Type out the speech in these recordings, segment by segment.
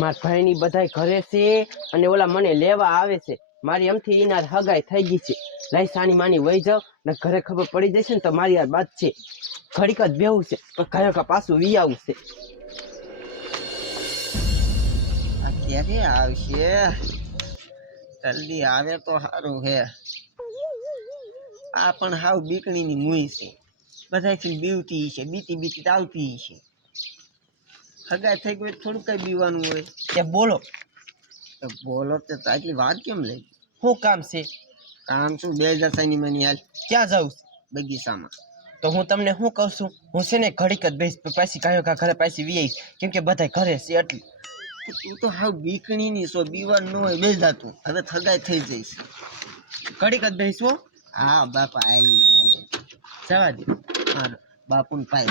મારા ભાઈની બધાય ઘરે છે અને ઓલા મને લેવા આવે છે. મારી એમથી એના હગાઈ થઈ ગઈ છે. લાઈ સાની માની વહી જાવ ને ઘરે ખબર પડી જશે ને તો મારી આ વાત છે. ઘડીક જ બેવું છે પણ ઘરે પાછું વી આવું છે. આ ક્યારે આવશે? જલ્દી આવે તો સારું હે. આ પણ હાવ બીકણીની મુઈ છે. બધાથી બીવતી છે, બીતી બીતી આવતી છે. હગાઈ થઈ ગઈ થોડું કઈ બીવાનું હોય. એ બોલો બોલો તો આટલી વાત કેમ લઈ? શું કામ છે? કામ શું 2000 માની હાલ ક્યાં જાઉં છે? બગીચામાં. તો હું તમને શું કહું છું, હું છે ને ઘડીક જ બેસ પાછી કાયો કા ઘરે પાછી વી આવીશ. કેમ કે બધા ઘરે છે એટલે. તું તો હાવ બીકણીની સો, બીવાનું ન હોય બેસ જાતું. હવે થગાઈ થઈ જઈશ. ઘડીક જ બેસવો. હા બાપા આવી જવા દે. મારો બાપુને પાય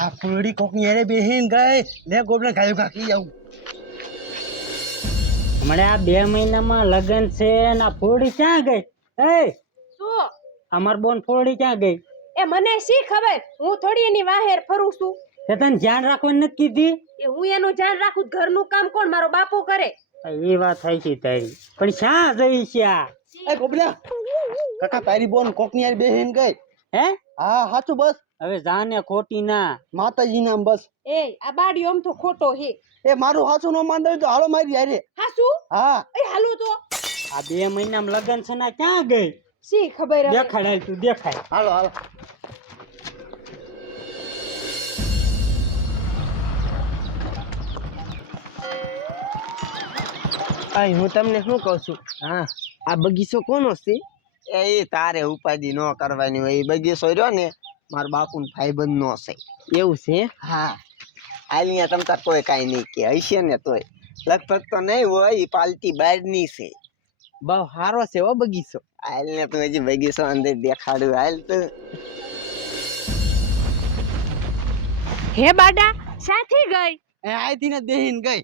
આ ફૂલડી કોકની એરે બેહીન ગઈ લે ગોબલે ગાયો કાકી આવું. હમણાં આ 2 મહિનામાં લગન છે ને આ ફૂલડી ક્યાં ગઈ? એ શું? અમાર બોન ફૂલડી ક્યાં ગઈ? એ મને શી ખબર, હું થોડી એની વાહેર ફરું છું. તે તને ધ્યાન રાખવાની નથી કીધી? એ હું એનું ધ્યાન રાખું, ઘરનું કામ કોણ મારો બાપુ કરે? એ વાત થઈ છે તારી, પણ શા જઈ છે આ? એ ગોબલા કાકા તારી બોન કોકની એરે બેહીન ગઈ. હે હા સાચું બસ હવે જાને ખોટી ના. માતાજી નામ બસ. એ આ બાડિયો આમ તો ખોટો હે. એ મારું હાચું ન માન દે તો હાલો મારી હારે. હાસુ? હા એ હાલું તો. આ 2 મહિનામાં લગન છે ને ક્યાં ગઈ? શી ખબર હવે. દેખાડ તું દેખાય. હાલો હાલો. આ હું તમને શું કહું છું, હા આ બગીચો કોનો છે? એ તારે ઉપાધિ ન કરવાની હોય. એ બગીચો રહ્યો ને મારા બાપુને ભાઈબંધ નો છે. એવું છે? હા આલિયા તમતા કોઈ કાંઈ નહીં કે હશે ને તોય લગભગ તો નહીં હોય. એ પાલટી બહારની છે. બહુ સારો છે હો બગીચો. હાલને તું હજી બગીચો અંદર દેખાડું. હાલ તું. હે બાડા સાથી ગઈ? એ આઈથી ને બેહીન ગઈ.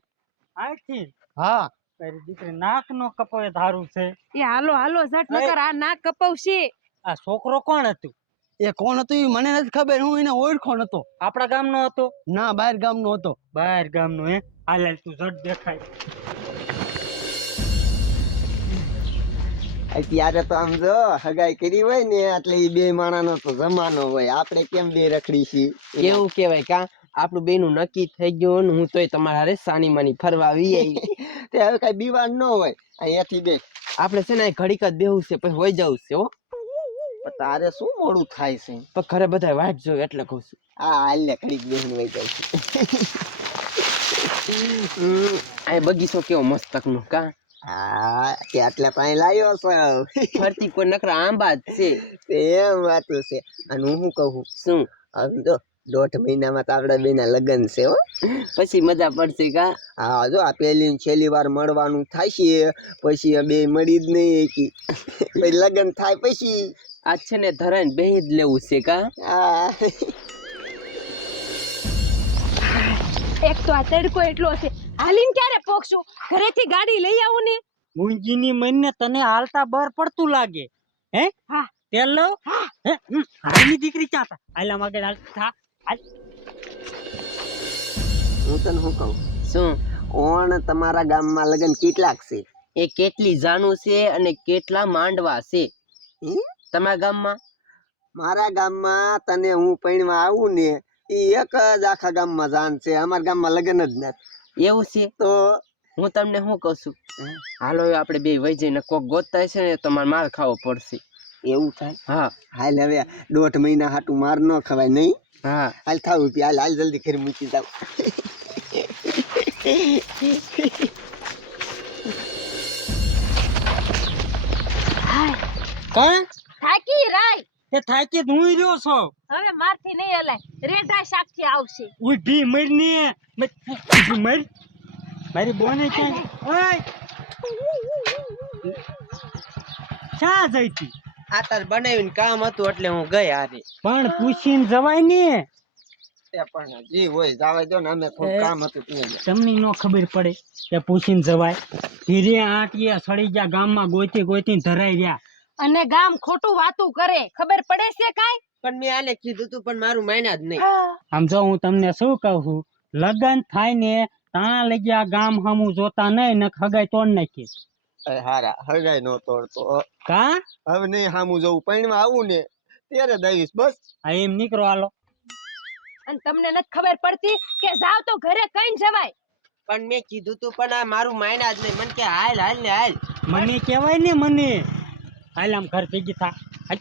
આથી હા તારી દીકરી નાક નો કપો એ ધારું છે. એ હાલો હાલો ઝટ નકર આ નાક કપાવશે. આ છોકરો કોણ હતું? એ કોણ હતું એ મને નથી ખબર. હું એને ઓળખો નતો. આપણા ગામનો હતો? ના બહાર ગામનો હતો. બહાર ગામનો હે? હાલ તું ઝટ દેખાય. અત્યારે તો આમ જો હગાઈ કરી હોય ને એટલે એ બે માણાનો તો જમાનો હોય. આપણે કેમ બે રખડી છીએ? કેવું કેવાય કા આપણું બેનું નક્કી થઈ ગયું ને હું તોય તમારા હારે સાની માની ફરવા આવી આવી. તે હવે કઈ બીવાન ન હોય. અહીંયાથી બે આપણે છે ને અહીં ઘડીક જ બેહું છે પછી હોઈ જવું છે હો. પણ તારે શું મોડું થાય છે? પણ ઘરે બધા વાટ જોયું એટલે કહું છું. હા હાલ ને ઘડીક બેહીને વહી જાય છે. આ બગીચો કેવો મસ્તકનો કા. હા તે આટલા પાણી લાવ્યો છો. ફરતી કોઈ નકરા આંબા જ છે. એમ વાતું છે. અને હું શું કહું, શું આમ તો 1.5 મહિનામાં તો આપડા બેના લગ્ન છે હો. પછી મજા પડશે કા. હા જો આ પહેલી ને છેલ્લી વાર મળવાનું થાય છે. પછી આ બે મળી જ નહીં એકી. પછી લગ્ન થાય પછી આજ છે ને ધરાઈને બેહી જ લેવું છે કા. હા એક તો આ તડકો એટલો છે, હાલીને ક્યારે પોકશું? ઘરેથી ગાડી લઈ આવું ને. મુંજીની મઈને તને હાલતા બર પડતું લાગે હે? હા તેલ લો. હે હાલની દીકરી ચાતા હાલા માગે હાલ થા. હું તને શું કહું, શું ઓણ તમારા ગામમાં લગ્ન કેટલાક છે? એ કેટલી જાનું છે અને કેટલા માંડવા છે હે? તમારા ગામમાં? મારા ગામમાં તને હું પૈણમાં આવું ને એ એક જ આખા ગામમાં જાન છે. અમારા ગામમાં લગ્ન જ નથી. એવું છે? તો હું તમને શું કહું છું, હાલો હવે આપણે બે વહી જઈને કોક ગોતતા છે ને તમારે માર ખાવો પડશે. એવું થાય? હા હાલ હવે 1.5 મહિના હાટું માર ન ખવાય નહીં. હા હાલ થાવું પી. હાલ હાલ જલ્દી ઘરે મૂકી જાવ. કા થાકી રાય. એ થાકી હું રહ્યો છો. હવે મારથી નહીં હલાય, રેઢા શાકથી આવશે. ઉભી મરની મર મારી બોને ક્યાં ઓય શા જઈતી? આ તાર બનાવીને કામ હતું એટલે હું ગઈ હારે. પણ પૂછીને જવાય ને. તે પણ જી હોય જાવા દો ને. અમે થોડું કામ હતું ત્યાં. તમને નો ખબર પડે કે પૂછીને જવાય? ધીરે આંટીએ સડી ગયા ગામમાં ગોતી ગોતીને ધરાઈ રહ્યા. અને ગામ ખોટું વાતું કરે ખબર પડે છે કાંઈ? પણ મેં આને કીધું તું પણ મારું માન્યા જ નહીં. આમ જો હું તમને શું કહું છું, લગન થાય ને તાણા લગી આ ગામ હમું જોતા નહીં ને હગાઈ તોડ નાખી. હારા હગાઈ નો તોડતો કા હવે નહીં સામું જવું પૈણમાં આવું ને ત્યારે દઈશ બસ. આ એમ નીકળો હાલો. અને તમને નથી ખબર પડતી કે જાવ તો ઘરે કઈ જવાય? પણ મેં કીધું તું પણ આ મારું માન્યા જ નહીં. મને કે હાલ હાલ ને હાલ. મને કહેવાય ને મને હાલ આમ ઘર ભેગી થા હાલ.